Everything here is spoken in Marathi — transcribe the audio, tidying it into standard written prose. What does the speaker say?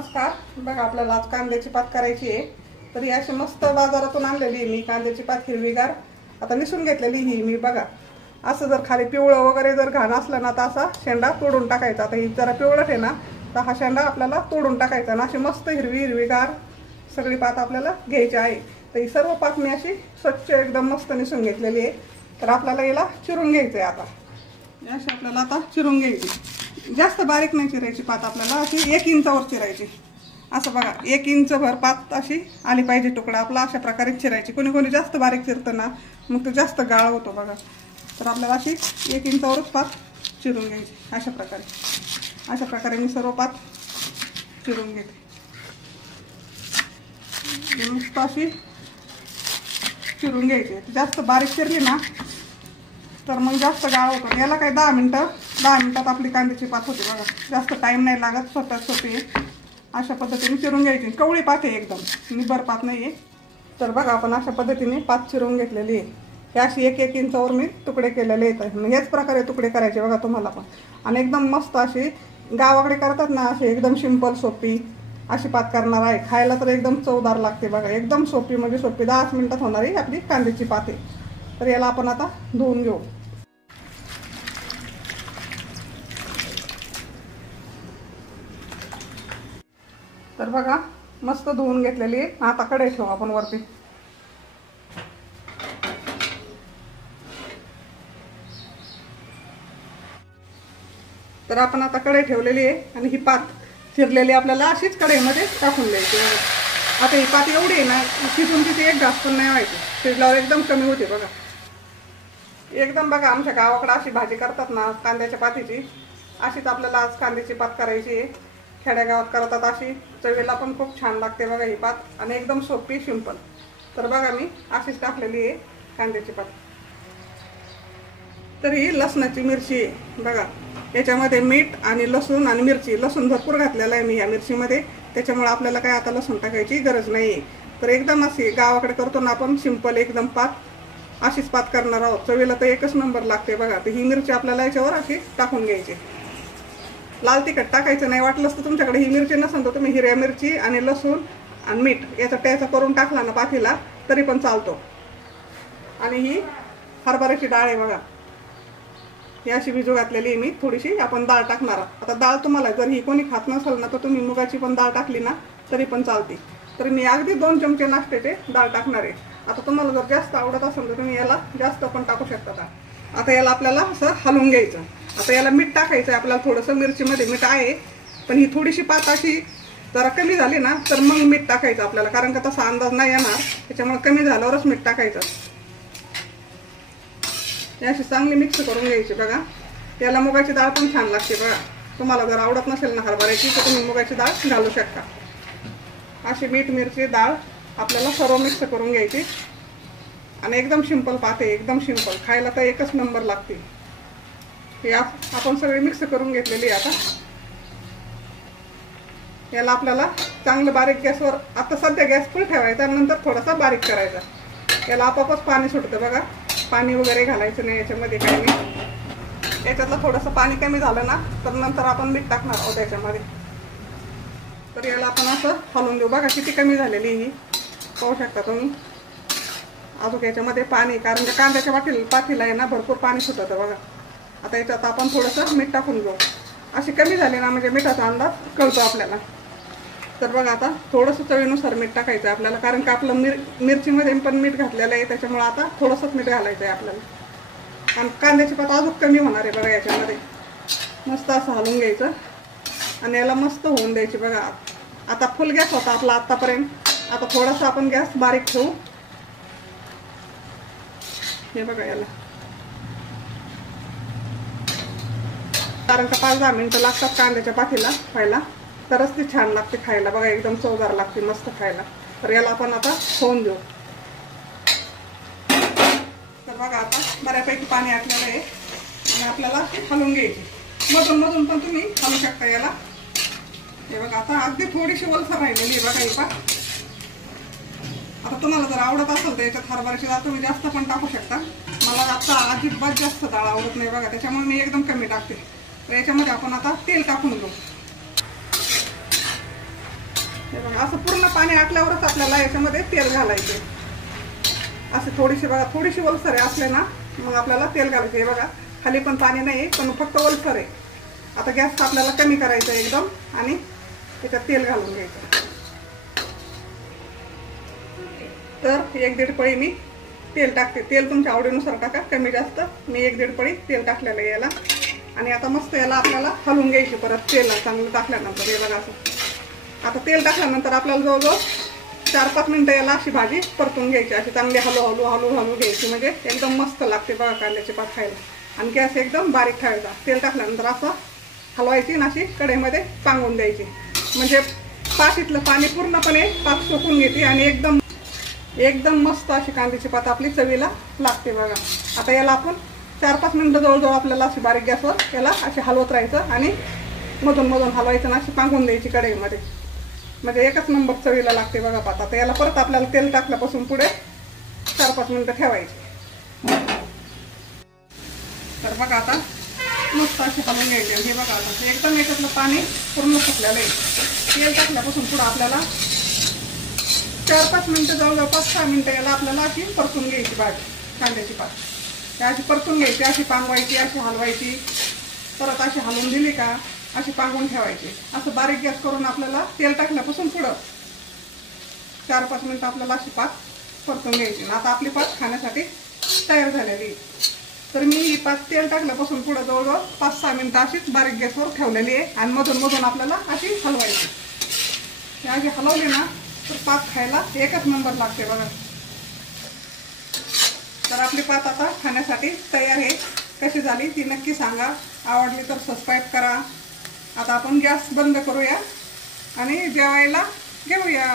नमस्कार। बघा आपल्याला आज कांद्याची पात करायची आहे। तर ही अशी मस्त बाजारातून आणलेली आहे मी कांद्याची पात, हिरवीगार आता निसून घेतलेली ही मी। बघा असं जर खाली पिवळं वगैरे जर घाण असलं ना तर असा शेंडा तोडून टाकायचा। आता ही जरा पिवळट आहे ना तर हा शेंडा आपल्याला तोडून टाकायचा ना। अशी मस्त हिरवीगार सगळी पात आपल्याला घ्यायची आहे। तर ही सर्व पात मी अशी स्वच्छ एकदम मस्त निसून घेतलेली आहे। तर आपल्याला याला चिरून घ्यायचं आहे। आता अशी आपल्याला आता चिरून घ्यायची, जास्त बारीक नाही चिरायची पात, आपल्याला अशी 1 इंचावर चिरायची। असं बघा 1 इंच भर पात अशी आली पाहिजे तुकडा आपला, अशा प्रकारे चिरायची। कोणी कोणी जास्त बारीक चिरतं ना मग तो जास्त गाळ होतो बघा। तर आपल्याला अशी 1 इंचावरच पात चिरून घ्यायची। अशा प्रकारे मी सर्व पात चिरून घेते। मस्त अशी चिरून घ्यायची। जास्त बारीक चिरली ना तर मग जास्त गाळ होतो। याला काय 10 मिनिटात आपली कांद्याची पात होते बघा। जास्त टाइम नाही लागत, स्वतः सोपी आहे। अशा पद्धतीने चिरून घ्यायची। कवळी पात आहे एकदम, निबर पात नाही आहे। तर बघा आपण अशा पद्धतीने पात चिरून घेतलेली आहे। हे अशी 1 इंचावर मी तुकडे केलेले आहेत। हेच प्रकारे तुकडे करायचे बघा तुम्हाला पण। आणि एकदम मस्त अशी गावाकडे करतात ना अशी एकदम सिंपल सोपी अशी पात करणार आहे। खायला तर एकदम चवदार लागते बघा। एकदम सोपी म्हणजे सोपी 10 मिनिटात होणारी आपली कांद्याची पात आहे। तर याला आपण आता धुवून घेऊ। तर बघा मस्त धुवून घेतलेली आहे। आता कढई ठेवू आपण वरती। तर आपण आता कढई ठेवलेली आहे आणि ही पात चिरलेली आपल्याला अशीच कढईमध्ये टाकून द्यायची। आता ही पात एवढी आहे ना शिजून तिथे एक घास पण नाही व्हायची, शिजल्यावर एकदम कमी होते बघा। एकदम बघा आमच्या गावाकडे अशी भाजी करतात ना कांद्याच्या पातीची, अशीच आपल्याला आज कांद्याची पात करायची आहे। खेड्यागावात करतात अशी, चवीला पण खूप छान लागते बघा ही पात आणि एकदम सोपी सिंपल। तर बघा मी अशीच टाकलेली आहे कांद्याची पात। तर ही लसणाची मिरची आहे बघा। याच्यामध्ये मीठ आणि लसूण आणि मिरची, लसूण भरपूर घातलेला आहे मी या मिरचीमध्ये, त्याच्यामुळे आपल्याला काय आता लसूण टाकायची गरज नाही आहे। तर एकदम अशी गावाकडे करतो ना आपण सिंपल एकदम पात, अशीच पात करणार आहोत। चवीला तर एकच नंबर लागते बघा। तर ही मिरची आपल्याला याच्यावर अशी टाकून घ्यायची। लाल तिखट टाकायचं नाही, वाटलंच तर तुमच्याकडे ही मिरची नसेल तर तुम्ही हिरव्या मिरची आणि लसूण आणि मीठ याचा टेचा करून टाकला ना पातीला तरी पण चालतो। आणि ही हरभऱ्याची डाळ आहे बघा, ही अशी भिजू घातलेली आहे मी। थोडीशी आपण डाळ टाकणार। आता डाळ तुम्हाला जर ही कोणी खात नसेल ना तर तुम्ही मुगाची पण डाळ टाकली ना तरी पण चालते। तर मी अगदी 2 चमचे नाश्त्याचे डाळ टाकणार आहे। आता तुम्हाला जर जास्त आवडत असेल तर तुम्ही याला जास्त पण टाकू शकता। आता याला आपल्याला असं हलवून घ्यायचं। आता याला मीठ टाकायचं आहे आपल्याला, थोडंसं मिरचीमध्ये मीठ आहे पण ही थोडीशी पात अशी जरा कमी झाली ना तर मग मीठ टाकायचं आपल्याला, कारण का तसा अंदाज नाही येणार, त्याच्यामुळे कमी झाल्यावरच मीठ टाकायचं। अशी चांगली मिक्स करून घ्यायची बघा। याला मुगाची डाळ पण छान लागते बघा। तुम्हाला जर आवडत नसेल ना हरभऱ्याची तर तुम्ही मुगाची डाळ घालू शकता। अशी मीठ मिरची डाळ आपल्याला सर्व मिक्स करून घ्यायची आणि एकदम सिंपल पात आहे, एकदम सिंपल, खायला तर एकच नंबर लागते। हे आपण सगळी मिक्स करून घेतलेली आहे। आता याला आपल्याला चांगलं बारीक गॅसवर, आता सध्या गॅस फुल ठेवायचा, नंतर थोडासा बारीक करायचा। याला आपोआपच पाणी सुटतं बघा, पाणी वगैरे घालायचं नाही याच्यामध्ये काही नाही। याच्यातलं थोडंसं पाणी कमी झालं ना तर नंतर आपण मीठ टाकणार आहोत याच्यामध्ये। तर याला आपण असं हलवून देऊ बघा, किती कमी झालेली ही पाहू शकता तुम्ही। अजून याच्यामध्ये पाणी, कारण त्या कांद्याच्या पातीला आहे ना भरपूर पाणी सुटतं बघा। आता याच्यात आपण थोडंसं मीठ टाकून घेऊ। अशी कमी झाली ना म्हणजे मिठाचा अंदाज कळतो आपल्याला। तर बघा आता थोडंसं चवीनुसार मीठ टाकायचं आहे आपल्याला, कारण का आपलं मिरचीमध्ये पण मीठ घातलेलं आहे, त्याच्यामुळे आता थोडंसंच मीठ घालायचं आहे आपल्याला। आणि कांद्याची पात अजून कमी होणार आहे बघा याच्यामध्ये। मस्त असं हलवून घ्यायचं आणि याला मस्त होऊन द्यायची बघा। आता फुल गॅस होता आपला आतापर्यंत, आता थोडासा आपण गॅस बारीक ठेवू। हे बघा याला, कारण का 5-10 मिनिटं लागतात कांद्याच्या पातीला व्हायला, तरच ती छान लागते खायला बघा, एकदम चवदार लागते मस्त खायला। तर याला आपण आता होऊन देऊ। तर बघा आता बऱ्यापैकी पाणी आटलेलं आहे आणि आपल्याला हलवून घ्यायची। मधून पण तुम्ही हलवू शकता याला। हे बघा आता अगदी थोडीशी ओलसर राहिलेली आहे बघा ही पात। आता तुम्हाला जर आवडत असेल तर याच्यात हरभऱ्याची डाळ तुम्ही जास्त पण टाकू शकता। मला आता अजिबात जास्त डाळ आवडत नाही बघा, त्याच्यामुळे मी एकदम कमी टाकते। तर याच्यामध्ये आपण आता तेल टाकून घेऊ। हे बघा असं पूर्ण पाणी आटल्यावरच आपल्याला याच्यामध्ये तेल घालायचे. असे थोडीशी बघा, थोडीशी ओलसर आहे असले ना मग आपल्याला तेल घालायचे. हे बघा खाली पण पाणी नाही पण फक्त ओलसर आहे. आता गॅस आपल्याला कमी करायचा एकदम आणि त्याच्यात तेल घालून घ्यायचं. तर 1-1.5 पळी मी तेल टाकते. तेल तुमच्या आवडीनुसार टाका, कमी जास्त. मी 1-1.5 पळी तेल टाकलेलं आहे याला. आणि आता मस्त याला आपल्याला हलवून घ्यायची परत तेल चांगलं टाकल्यानंतर. हे बघा असं आता तेल टाकल्यानंतर आपल्याला जवळजवळ 4-5 मिनिटं याला अशी भाजी परतून घ्यायची. अशी चांगली हलू घ्यायची म्हणजे एकदम मस्त लागते बघा कांद्याची पात खायला. आणि गॅस एकदम बारीक ठेवायचा. तेल टाकल्यानंतर असं हलवायची आणि अशी कढईमध्ये पांगून द्यायची म्हणजे पातीतलं पाणी पूर्णपणे पात सोकून घेते आणि एकदम मस्त अशी कांद्याची पात आपली चवीला लागते बघा. आता याला आपण 4-5 मिनिटं जवळजवळ आपल्याला अशी बारीक गॅसवर याला अशी हलवत राहायचं आणि मधून हालवायचं आणि अशी पांगून द्यायची कढईमध्ये म्हणजे एकच नंबर चवीला लागते बघा पात. आता याला परत आपल्याला तेल टाकल्यापासून पुढे 4-5 मिनिटं ठेवायची. तर बघा आता मस्त अशी हलवून घ्यायची. हे बघा आता एकदम याच्यातलं पाणी पूर्ण सुकलेलं आहे. तेल टाकल्यापासून पुढे आपल्याला 4-5 मिनिटं जवळजवळ 5-6 मिनिटं याला आपल्याला अशी परतून घ्यायची भाजी कांद्याची पात. अशी परतून घ्यायची, अशी पांगवायची, अशी हलवायची. परत अशी हलवून दिली का अशी पांगून ठेवायची. असं बारीक गॅस करून आपल्याला तेल टाकल्यापासून पुढं 4-5 मिनिटं आपल्याला अशी पात परतून घ्यायची. आता आपली पात खाण्यासाठी तयार झालेली. तर मी ही पात तेल टाकल्यापासून पुढं जवळजवळ 5-6 मिनिटं अशीच बारीक गॅसवर ठेवलेली आहे आणि मधून आपल्याला अशी हलवायची. अशी हलवली ना तर पात खायला एकच नंबर लागते बघा. तर आपली पात आता खाण्यासाठी तयार आहे. कशी झाली ती नक्की सांगा. आवडली तर सबस्क्राईब करा. आता आपण गॅस बंद करूया आणि जेवायला घेऊया.